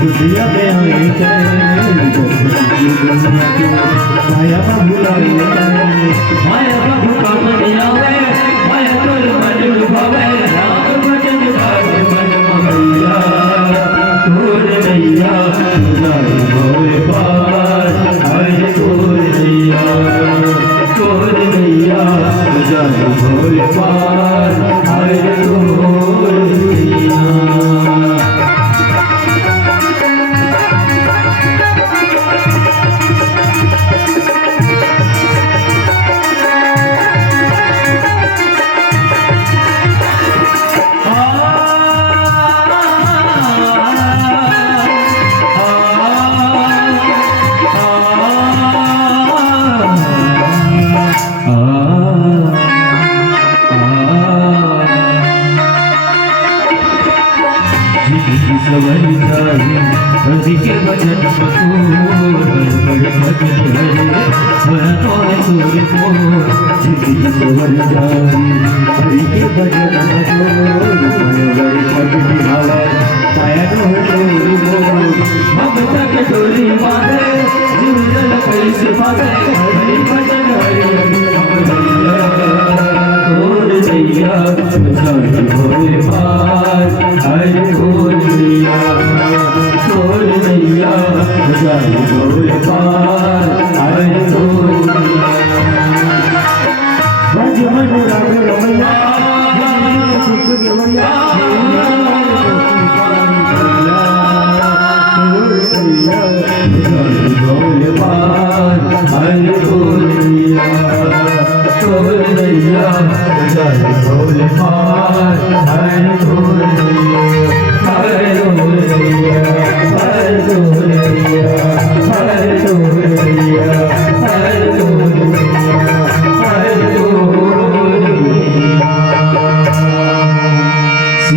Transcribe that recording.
दुनिया में आए माया बुलाए माया बाबू का मन आवे माया तोर मन लुभावे राम भजन राज मन मैया तोर नैया जाए भोरे पार हरे तोर नैया जाए भोरे पार हरे तोर नैया। सवरी जाए हरि के भजन मधुर बड़ भजन हरे वह तोर सूर्य को जिंदगी सवरी जाए हरि के भजन मधुर बड़ भजन हरे पाया तोर ममता के डोरी बांधे जीवन कैसे पावे हरि भजन हरि तोर नैया जाए भोरे पार हरि तोर नैया जाए भोरे पार हरि तोर नैया। भज मन राग रमैया सुख रमैया तोर नैया जाए भोरे